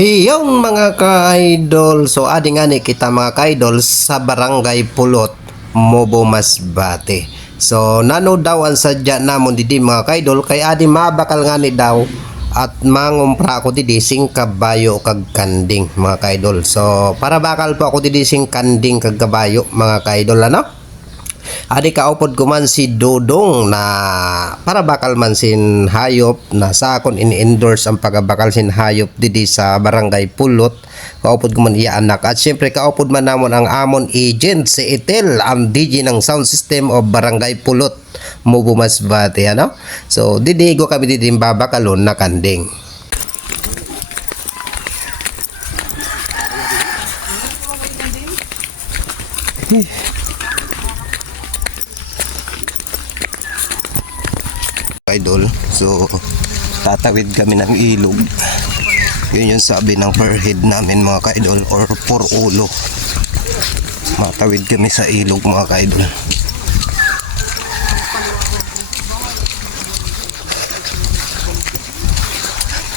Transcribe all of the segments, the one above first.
Hiyong mga ka-idol, so adi nga kita mga ka-idol sa Barangay Pulot, Mobo Masbate. So nano daw ang sadya namon didi mga ka-idol kay adi mabakal nga ni daw at mangumpra ako didi sing kabayo kag kanding mga ka-idol. So para bakal po ako didi sing kanding kag kabayo mga ka-idol ano? Adi kaupod ko man si Dodong na para bakal man sin hayop na sa akon ini-endorse ang pagabakal sin hayop didi sa barangay Pulot. Kaupod ko man iya anak at syempre kaupod man namon ang amon agent si Itel ang DJ ng sound system of barangay Pulot. Mubo Masbate ano? So didi ko kami didi babakalon na kanding. Idol. So, tatawid kami ng ilog. Yun yung sabi ng per head namin mga ka-idol or per ulo. Matawid kami sa ilog mga ka-idol.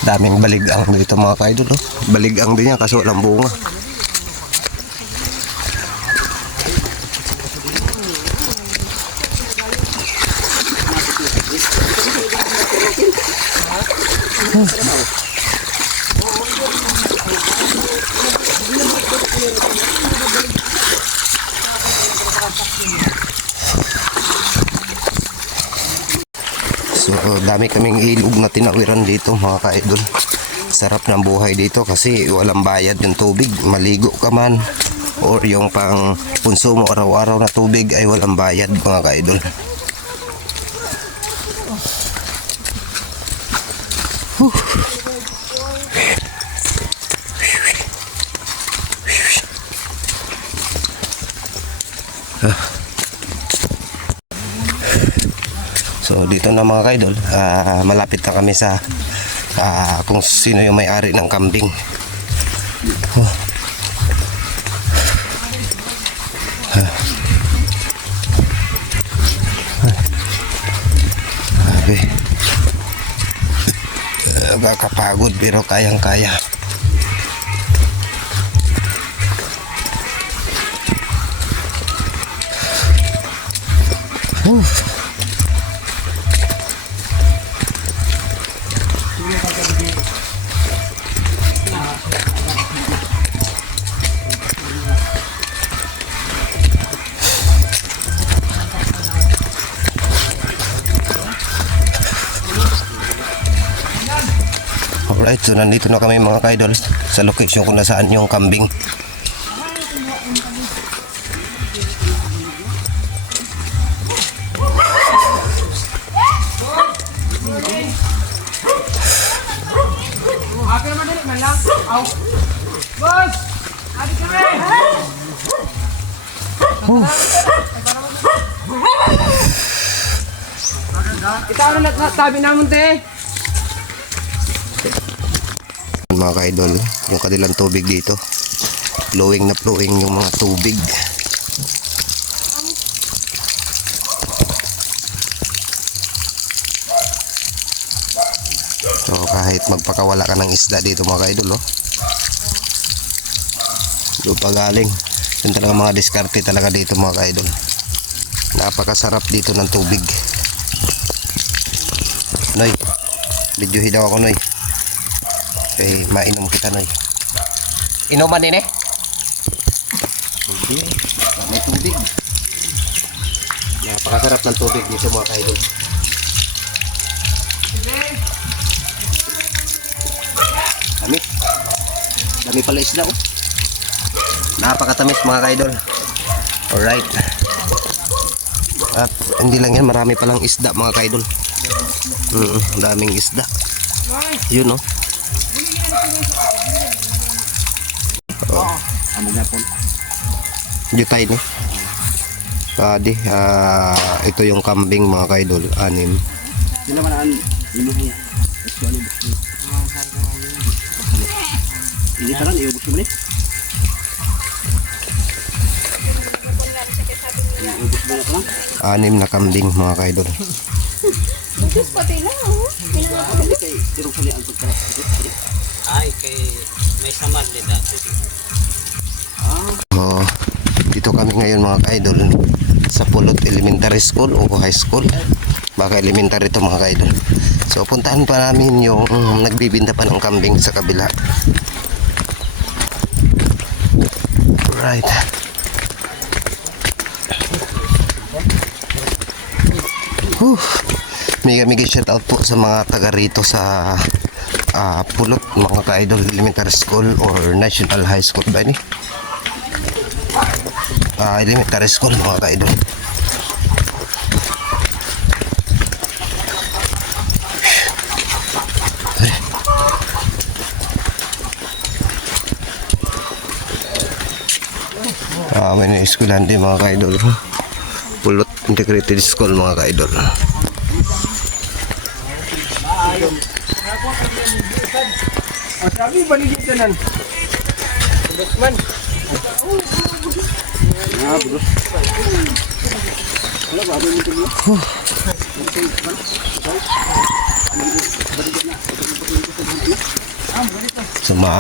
Daming baligang dito mga ka-idol. Oh. Baligang din yan kasi walang bunga. So, dami kaming ilog na tinawiran dito mga ka-idol. Sarap ng buhay dito kasi walang bayad yung tubig. Maligo ka man or yung pang konsumo araw-araw na tubig ay walang bayad mga ka-idol. So dito na mga kaidol, ah, malapit na kami sa ah, kung sino yung may-ari ng kambing. Oh. Ah. Ah. Grabe. Pero kayang-kaya. Alright, so nandito na kami mga kaidol sa location kung nasaan yung kambing. Kami! Itaw na tabi namun te. Mga kaidol, yung kanilang tubig dito. Flowing na flowing yung mga tubig. So kahit magpakawala ka ng isda dito mga kaidol, oh. Doon pa galing. Yun talaga mga diskarte talaga dito mga kaidol. Napakasarap dito ng tubig. Noy, videohi daw ako Noy. Eh, mainom kita Noy. Inuman din eh? Hindi. May tubig. Napakasarap ng tubig dito mga kaidol. Dami. Dami pala isda oh. Napakatamis mga kaidol. Alright. At hindi lang yan, marami palang isda mga kaidol. Mm, daming isda. Yun oh. Ano na po? Jutay no. Tadi, ah, ito yung kambing mga kaidol, anim. Sila man ang inuhi. Hindi taran iubos mo ni. Iubos mo. Anim na kambing mga kaidol. Diyos pati lang, oh. Kay tirong sali ang pagka. Ay, kay May samad din dati. So, dito kami ngayon mga ka-idol sa Pulot Elementary School o High School. Baka elementary to mga ka-idol. So, puntahan pa namin yung mm, nagbibinta pa ng kambing sa kabila. Right. Whew. Mega mega shout out po sa mga taga rito sa ah, Pulot mga ka-idol Elementary School or National High School ba ni? Ah, elementary school mga ka-idol. Ah, may na eskwelahan din mga ka-idol. Pulot Integrated School mga ka-idol. Ang sabi, baligitan nan. Basman. So, ma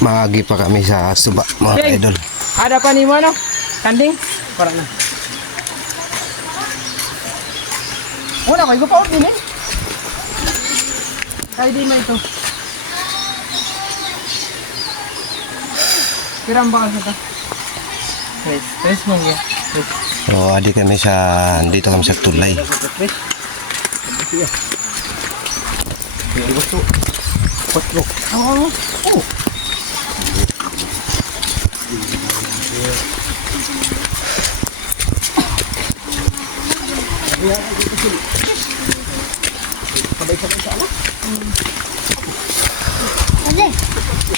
maagi pa kami sa suba mga King, ka-idol. Ada pa ni mo ano? Kanding? Para na. Ko, igo pa ako din eh. Kaya di na ito. Pirang ba ka sa Wait, tres mo nga. Wait. So, adi kami sa, dito kami sa tulay. Wait. Oo. Oh. Ade,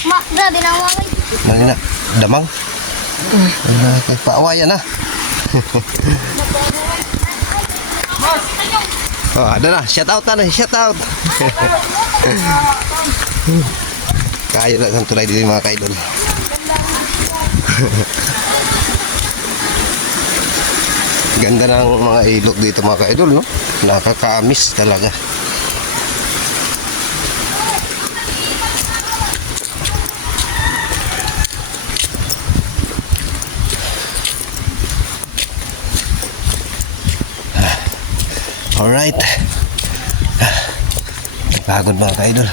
mak, grabe na mga Ano na? Damang? Uh, paawayan na. oh, ada na. Shout out na. Shout out. Kayo na sa tulay dito mga kaidol. Ganda ng mga ilog dito mga kaidol, no? Nakakaamis talaga. Alright. Pagod mga ka-idol.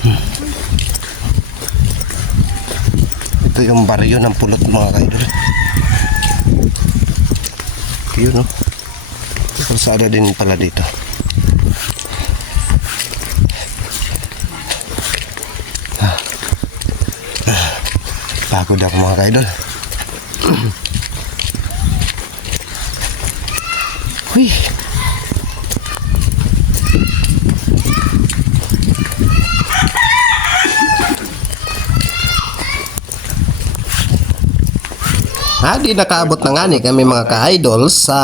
Hmm. Ito yung baryo ng pulot mga ka-idol. Yun no. Kalsada din pala dito. Ah. Ah. Pagod ako mga ka-idol. Ay. Ha, di nakaabot na nga ni kami mga ka-idol sa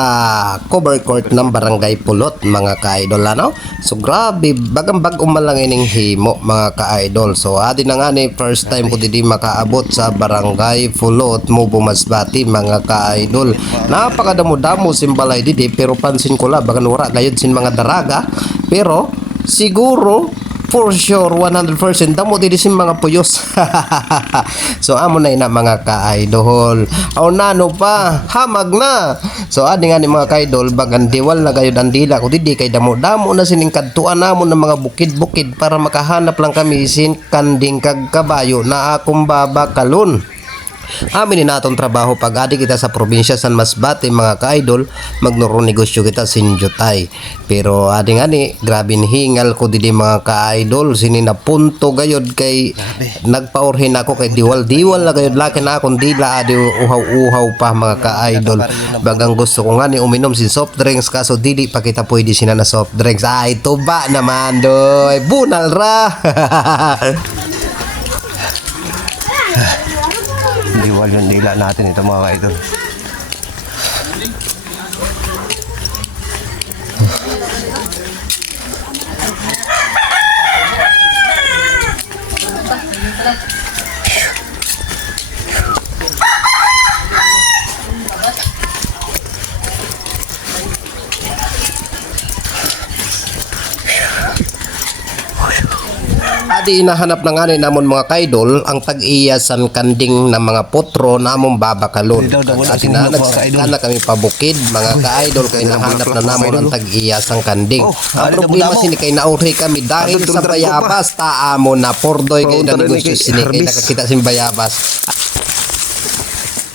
cover court ng Barangay Pulot mga ka-idol ano. So grabe, bagang bag umalangin ng himo mga ka-idol. So adi na nga ni first time ko di makaabot sa Barangay Pulot, Mubo Masbati mga ka-idol. Napakadamo-damo simbalay didi pero pansin ko la bagan wala gayud sin mga daraga. Pero siguro for sure 100% damo didi sin mga puyos. So amo na ina mga ka-idol. Aw nano pa. Hamag na. So adi nga ni mga ka-idol bagan na gayud ang dila. Ko didi kay damo. Damo na sining kadtuan namo ng mga bukid-bukid para makahanap lang kami sin kanding kag kabayo na akong babakalon Amin ni natong trabaho pag adi kita sa probinsya San Masbate mga ka-idol magnuro negosyo kita sin Jutay pero adi nga ni grabe hingal ko didi mga ka-idol sini na punto gayod kay nagpaurhin ako kay diwal diwal na gayod. Laki na akong dila adi uhaw-uhaw pa mga ka-idol. Bagang gusto ko nga ni uminom sin soft drinks kaso dili pa kita pwede sina na soft drinks. Ay tuba naman doy. Bunal ra Bawal yung dila natin ito mga kaidol. Thank Adi inahanap na nga ni namon mga kaidol ang tag-iyasan kanding ng mga potro na among babakalon. Adi sinulog, na kami pabukid mga kaidol kay nahanap na namon ang tag-iyasang kanding. Oh, ang problema sini kay nauri kami dahil sa bayabas taamo na pordoy kay na negosyo sini kay nakakita sin bayabas.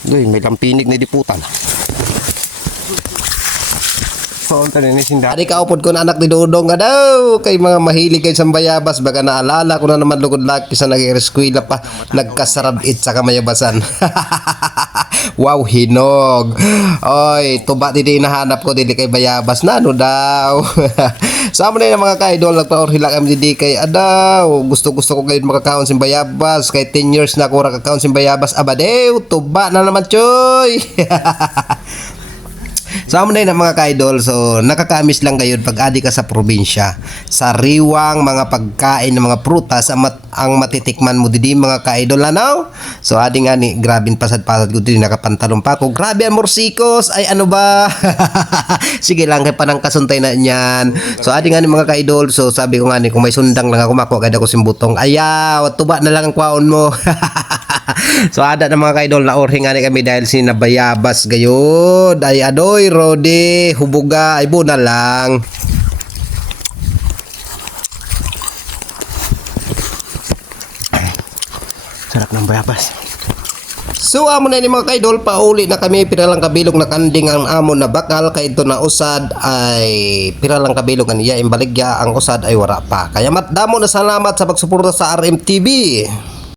Doy, may lampinig na diputan. So, tanin ni Sinda. Adi kaupod ko na anak ni Dodong nga daw kay mga mahilig kay sa bayabas baka naalala ko na naman lugod laki sa nag-eskwela pa nagkasarab it sa kamayabasan. wow, hinog. Oy, tuba di hinahanap ko dili kay bayabas na ano daw. Sama na yung mga kaidol nagpa-or hila kami di kay adaw. Gusto gusto ko kayo makakaon sin bayabas kay 10 years na ako rakakaon sin bayabas abadew tuba na naman choy. So, na yun mga kaidol, so nakakamiss lang kayo pag adi ka sa probinsya. Sa riwang mga pagkain ng mga prutas ang, mat- ang matitikman mo didi mga kaidol ano? So adi nga ni, grabe pasad-pasad ko din nakapantalon pa ako. Grabe ang morsikos, ay ano ba? Sige lang kay panang kasuntay na niyan. So adi nga ni mga kaidol, so sabi ko nga ni kung may sundang lang ako makuha kada ko simbutong. Ayaw, tuba na lang ang kwaon mo. so ada na mga kaidol na orhe nga kami dahil sinabayabas gayod. Ay adoy, Rodi, hubuga, ay na lang. Sarap ng bayabas. So amo na ni mga kaidol, pauli na kami piralang kabilog na kanding ang amo na bakal kay ito na usad ay piralang kabilog ang iya imbaligya ang usad ay wara pa. Kaya matdamo na salamat sa pagsuporta sa RMTV.